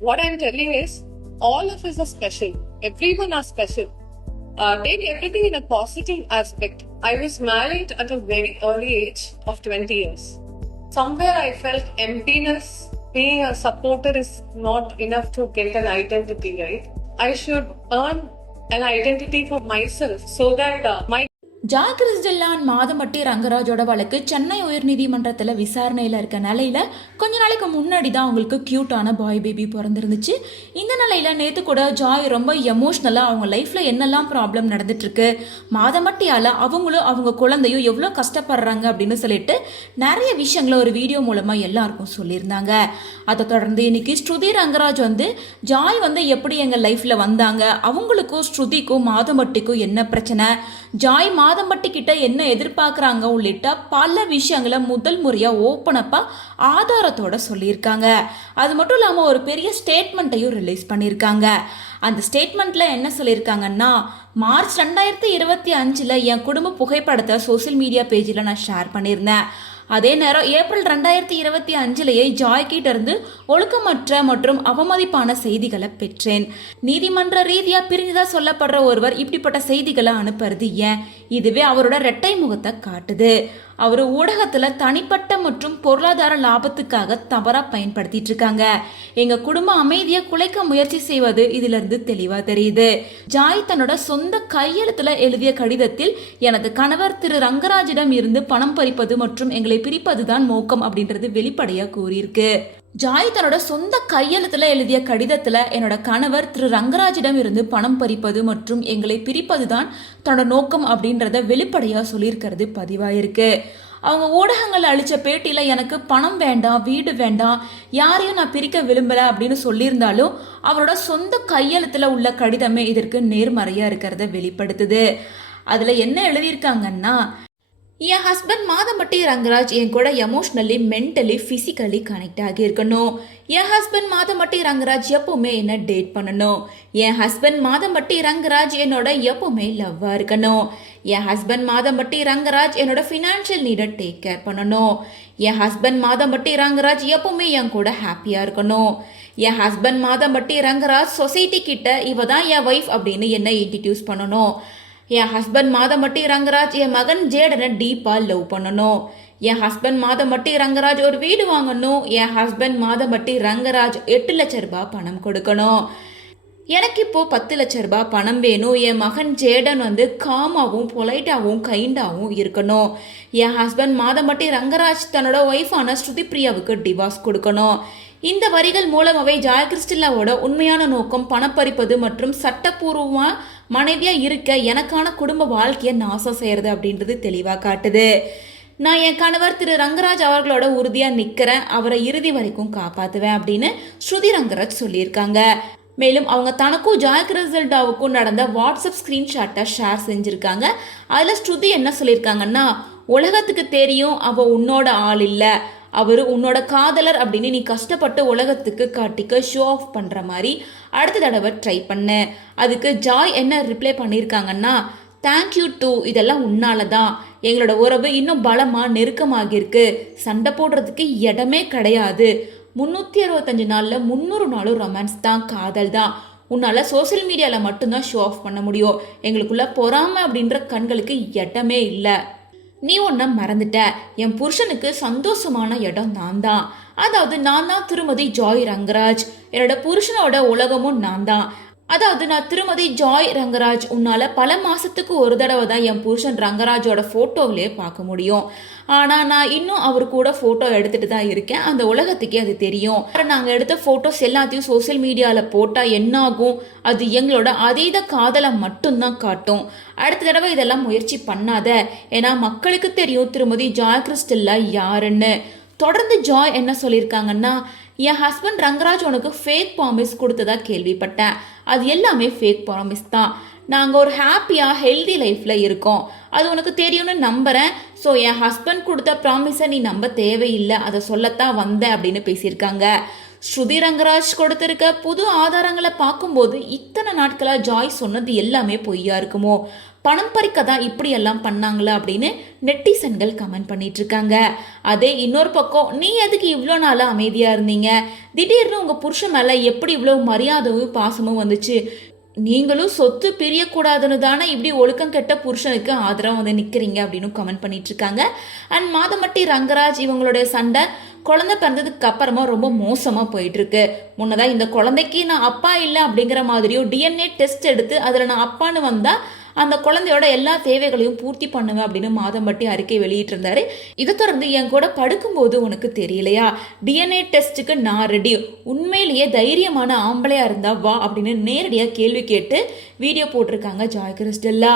What I'm telling is, all of us are special. Everyone are special. Take everything in a positive aspect. I was married at a very early age of 20 years. Somewhere I felt emptiness. Being a supporter is not enough to get an identity, right? I should earn an identity for myself so that my Joy கிறிஸ்டல்லான் மாதம்பட்டி ரங்கராஜோட வழக்கு சென்னை உயர்நீதிமன்றத்தில் விசாரணையில் இருக்க நிலையில் கொஞ்ச நாளைக்கு முன்னாடி தான் அவங்களுக்கு க்யூட்டான பாய் பேபி பிறந்திருந்துச்சு. இந்த நிலையில் நேற்று கூட ஜாய் ரொம்ப எமோஷ்னலாக அவங்க லைஃப்பில் என்னெல்லாம் ப்ராப்ளம் நடந்துட்டுருக்கு, மாதம்பட்டியால் அவங்களும் அவங்க குழந்தையும் எவ்வளோ கஷ்டப்படுறாங்க அப்படின்னு சொல்லிட்டு நிறைய விஷயங்களை ஒரு வீடியோ மூலமாக எல்லாருக்கும் சொல்லியிருந்தாங்க. அதை தொடர்ந்து இன்னைக்கு ஸ்ருதி ரங்கராஜ் ஜாய் எப்படி எங்கள் லைஃப்பில் வந்தாங்க, அவங்களுக்கும் ஸ்ருதிக்கும் மாதம்பட்டிக்கும் என்ன பிரச்சனை, ஜாய் மாதம்பட்டி கிட்ட என்ன எதிர்பார்க்குறாங்க உள்ளிட்ட பல விஷயங்களை முதல் முறையாக ஓப்பனப்பாக ஆதாரத்தோட சொல்லியிருக்காங்க. அது மட்டும் இல்லாமல் ஒரு பெரிய ஸ்டேட்மெண்ட்டையும் ரிலீஸ் பண்ணியிருக்காங்க. அந்த ஸ்டேட்மெண்ட்டில் என்ன சொல்லியிருக்காங்கன்னா, மார்ச் 2025 என் குடும்ப புகைப்படத்தை சோசியல் மீடியா பேஜில் நான் ஷேர் பண்ணியிருந்தேன். அதே நேரம் ஏப்ரல் 2025 ஜாய்கிட்ட இருந்து ஒழுக்கமற்ற மற்றும் அவமதிப்பான செய்திகளை பெற்றேன். நீதிமன்ற ரீதியா பிரிஞ்சதா சொல்லப்படுற ஒருவர் இப்படிப்பட்ட செய்திகளை அனுப்புறது ஏன்? இதுவே அவரோட இரட்டை முகத்தை காட்டுது. அவர் ஊடகத்துல தனிப்பட்ட மற்றும் பொருளாதார லாபத்துக்காக தவறா பயன்படுத்திட்டு இருக்காங்க. எங்க குடும்ப அமைதியை குலைக்க முயற்சி செய்வது இதுல இருந்து தெளிவா தெரியுது. ஜாய் தன்னோட சொந்த கையெழுத்துல எழுதிய கடிதத்தில் எனது கணவர் திரு ரங்கராஜிடம் இருந்து பணம் பறிப்பது மற்றும் எங்களை பிரிப்பதுதான் நோக்கம் அப்படின்றது வெளிப்படையா கூறியிருக்கு. ஜாய் தன்னோட சொந்த கையெழுத்துல எழுதிய கடிதத்துல என்னோட கணவர் திரு ரங்கராஜிடம் இருந்து பணம் பறிப்பது மற்றும் எங்களை பிரிப்பதுதான் தன்னோட நோக்கம் அப்படின்றத வெளிப்படையா சொல்லியிருக்கிறது பதிவாயிருக்கு. அவங்க ஊடகங்கள் அளிச்ச பேட்டியில எனக்கு பணம் வேண்டாம், வீடு வேண்டாம், யாரையும் நான் பிரிக்க விரும்பல அப்படின்னு சொல்லியிருந்தாலும் அவரோட சொந்த கையெழுத்துல உள்ள கடிதமே இதற்கு நேர்மறையா இருக்கிறத வெளிப்படுத்துது. அதுல என்ன எழுதியிருக்காங்கன்னா, என் ஹஸ்பண்ட் மாதம்பட்டி ரங்கராஜ் என் கூட எமோஷ்னலி, மென்டலி, ஃபிசிக்கலி கனெக்ட் ஆகி இருக்கணும். என் ஹஸ்பண்ட் மாதம்பட்டி ரங்கராஜ் எப்பவுமே என்ன டேட் பண்ணணும். என் ஹஸ்பண்ட் மாதம்பட்டி ரங்கராஜ் என்னோட எப்பவுமே லவ்வா இருக்கணும். என் ஹஸ்பண்ட் மாதம்பட்டி ரங்கராஜ் என்னோட ஃபினான்ஷியல் நீடை டேக் கேர் பண்ணணும். என் ஹஸ்பண்ட் மாதம்பட்டி ரங்கராஜ் எப்பவுமே என் கூட ஹாப்பியா இருக்கணும். என் ஹஸ்பண்ட் மாதம்பட்டி ரங்கராஜ் சொசைட்டி கிட்ட இவ தான் என் ஒய்ஃப் அப்படின்னு என்ன இன்ட்ரடியூஸ் பண்ணணும். என் ஹஸ்பண்ட் மாதம்பட்டி ரங்கராஜ் என் மகன் ஜேடனை டீப்பாக லவ் பண்ணணும். என் ஹஸ்பண்ட் மாதம்பட்டி ரங்கராஜ் ஒரு வீடு வாங்கணும். என் ஹஸ்பண்ட் மாதம்பட்டி ரங்கராஜ் 8 லட்ச ரூபாய் பணம் கொடுக்கணும். எனக்கு இப்போ 10 லட்ச ரூபாய் பணம் வேணும். என் மகன் ஜேடன் காமாவும் பொலைட்டாகவும் கைண்டாகவும் இருக்கணும். என் ஹஸ்பண்ட் மாதம்பட்டி ரங்கராஜ் தன்னோட ஒய்ஃபான ஸ்ருதி பிரியாவுக்கு டிவோர்ஸ் கொடுக்கணும். இந்த வரிகள் மூலமாவே ஜாய் கிறிஸ்டல்லாவோட உண்மையான நோக்கம் பணப்பறிப்பது மற்றும் சட்டப்பூர்வமாக மனைவியாக இருக்க எனக்கான குடும்ப வாழ்க்கையை நாசம் செய்கிறது அப்படின்றது தெளிவாக காட்டுது. நான் என் கணவர் திரு ரங்கராஜ் அவர்களோட உறுதியாக நிற்கிறேன், அவரை இறுதி வரைக்கும் காப்பாற்றுவேன் அப்படின்னு ஸ்ருதி ரங்கராஜ் சொல்லியிருக்காங்க. மேலும் அவங்க தனக்கும் ஜாய் கிறிஸ்டல்லாவுக்கும் நடந்த வாட்ஸ்அப் ஸ்க்ரீன்ஷாட்டை ஷேர் செஞ்சுருக்காங்க. அதில் ஸ்ருதி என்ன சொல்லியிருக்காங்கன்னா, உலகத்துக்கு தெரியும் அவள் உன்னோட ஆள் இல்லை, அவர் உன்னோட காதலர் அப்படின்னு நீ கஷ்டப்பட்டு உலகத்துக்கு காட்டிக்க ஷோ ஆஃப் பண்ணுற மாதிரி அடுத்த தடவை ட்ரை பண்ண. அதுக்கு ஜாய் என்ன ரிப்ளை பண்ணியிருக்காங்கன்னா, தேங்க்யூ டூ, இதெல்லாம் உன்னால தான் எங்களோட உறவு இன்னும் பலமாக நெருக்கமாகிருக்கு. சண்டை போடுறதுக்கு இடமே கிடையாது. 365 நாளில் 300 நாளும் ரொமான்ஸ் தான், காதல் தான். உன்னால் சோசியல் மீடியாவில் மட்டும்தான் ஷோ ஆஃப் பண்ண முடியும். எங்களுக்குள்ள பொறாமை அப்படின்ற கண்களுக்கு இடமே இல்லை. நீ ஒன்றை மறந்துட்ட, என் புருஷனுக்கு சந்தோஷமான இடம் நான் தான். அதாவது நான் தான் திருமதி ஜாய் ரங்கராஜ், என்னோட புருஷனோட உலகமும் நான் தான். அதாவது நான் திருமதி ஜாய் ரங்கராஜ். உன்னால பல மாசத்துக்கு ஒரு தடவை தான் என் புருஷன் ரங்கராஜோட போட்டோவிலே பார்க்க முடியும். ஆனா நான் இன்னும் அவர் கூட போட்டோ எடுத்துட்டு தான் இருக்கேன். அந்த உலகத்துக்கே அது தெரியும். நாங்க எடுத்த போட்டோஸ் எல்லாத்தையும் சோசியல் மீடியால போட்டா என்ன ஆகும்? அது எங்களோட அதீத காதலை மட்டும்தான் காட்டும். அடுத்த தடவை இதெல்லாம் முயற்சி பண்ணாத, ஏன்னா மக்களுக்கு தெரியும் திருமதி ஜாய் கிறிஸ்டல்லா யாருன்னு. தொடர்ந்து ஜாய் என்ன சொல்லியிருக்காங்கன்னா, என் ஹஸ்பண்ட் ரங்கராஜ் உனக்கு ஃபேக் ப்ராமிஸ் கொடுத்ததா கேள்விப்பட்டேன். அது எல்லாமே ஃபேக் ப்ராமிஸ் தான். நாங்கள் ஒரு ஹாப்பியாக ஹெல்தி லைஃப்பில் இருக்கோம், அது உனக்கு தெரியும்னு நம்புகிறேன். ஸோ என் ஹஸ்பண்ட் கொடுத்த ப்ராமிஸை நீ நம்ப தேவையில்லை, அதை சொல்லத்தான் வந்தேன் அப்படின்னு பேசியிருக்காங்க. ஸ்ருதி ரங்கராஜ் கொடுத்திருக்க புது ஆதாரங்களை பார்க்கும்போது இத்தனை நாட்களா ஜாய் சொன்னது எல்லாமே பொய்யா இருக்குமோ, பணம் பறிக்க தான் இப்படி எல்லாம் பண்ணாங்களா அப்படின்னு நெட்டிசன்கள் கமெண்ட் பண்ணிட்டு இருக்காங்க. அதே இன்னொரு பக்கம், நீ எதுக்கு இவ்வளோ நாளா அமைதியா இருந்தீங்க, திடீர்னு உங்க புருஷன் மேல எப்படி இவ்வளவு மரியாதையும் பாசமும் வந்துச்சு, நீங்களும் சொத்து பிரியக்கூடாதுன்னு தானே இப்படி ஒழுக்கம் கெட்ட புருஷனுக்கு ஆதரவு வந்து நிற்கிறீங்க அப்படின்னு கமெண்ட் பண்ணிட்டு இருக்காங்க. அண்ட் மாதமட்டி ரங்கராஜ் இவங்களுடைய சண்டை குழந்தை பிறந்ததுக்கு அப்புறமா ரொம்ப மோசமாக போயிட்டு இருக்கு. முன்னதாக இந்த குழந்தைக்கு நான் அப்பா இல்லை அப்படிங்கிற மாதிரியும் டிஎன்ஏ டெஸ்ட் எடுத்து அதில் நான் அப்பான்னு வந்தால் அந்த குழந்தையோட எல்லா தேவைகளையும் பூர்த்தி பண்ணுவேன் அப்படின்னு மாதம்பட்டி அறிக்கை வெளியிட்டிருந்தாரு. இதை தொடர்ந்து என் கூட படுக்கும்போது உனக்கு தெரியலையா, டிஎன்ஏ டெஸ்ட்டுக்கு நான் ரெடி, உண்மையிலேயே தைரியமான ஆம்பளையா இருந்தா வா அப்படின்னு நேரடியாக கேள்வி கேட்டு வீடியோ போட்டிருக்காங்க ஜாய் கிறிஸ்டல்லா.